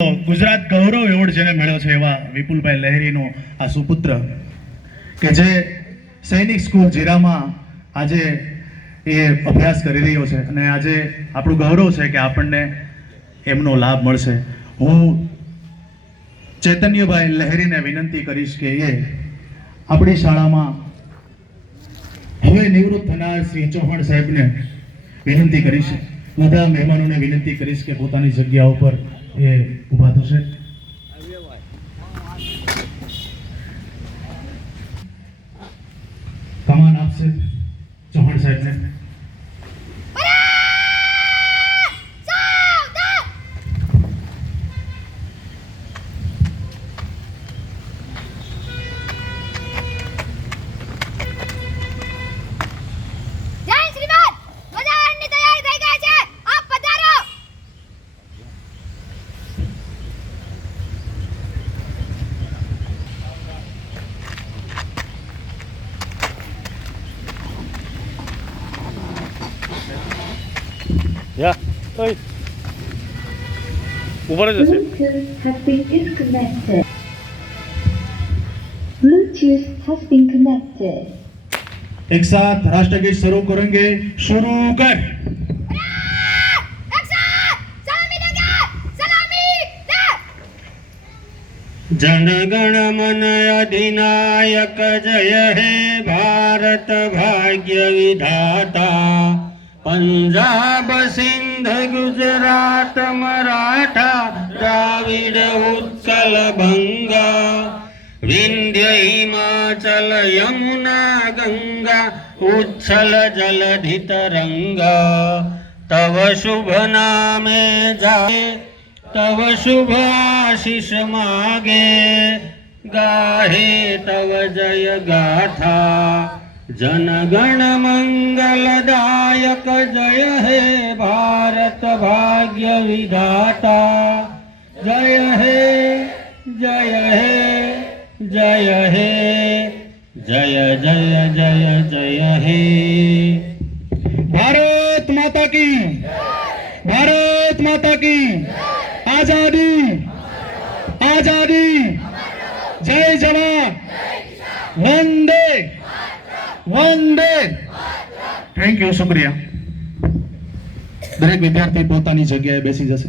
ગુજરાત ગૌરવ award જેને મળ્યો છે એવા વિપુલભાઈ લહેરીનો આ સુપુત્ર, કે જે સૈનિક સ્કૂલ જીરામાં આજે એ અભ્યાસ કરી રહ્યો છે અને આજે આપણું ગૌરવ છે કે આપણને એમનો લાભ મળશે. હું ચૈતન્યભાઈ લહેરીને વિનંતી કરીશ કે એ આપણી શાળામાં હવે નિવૃત્ત થનાર શ્રી ચૌહાણ સાહેબને વિનંતી કરીશ. બધા મહેમાનોને વિનંતી કરીશ કે પોતાની જગ્યા ઉપર એ ઊભા થશે કમાન આપશે. 야, 어이. 오버해졌어요. Bluetooth एक साथ राष्ट्र राष्ट्रगीत शुरू करेंगे शुरू कर जनगण मन अधिनायक जय हे भारत भाग्य विधाता પંજાબ સિંધ ગુજરાત મરાઠા દ્રાવિડ ઉત્કલ ભંગા વિંધ્ય હિમાચલ યમુના ગંગા ઉચ્છલ જલધિ તરંગા તવ શુભ નામે જાય તવ શુભ આશીષ માગે. ગાહે તવ જય ગાથા, જનગણ મંગલદાયક જય હે ભારત ભાગ્ય વિધાતા જય હે જય હે જય હે જય જય જય જય હે ભારત માતા કી ભારત માતા કી આઝાદી આઝાદી જય જવાન વંદે વંદે થેન્ક યુ શુક્રિયા દરેક વિદ્યાર્થી પોતાની જગ્યાએ બેસી જશે.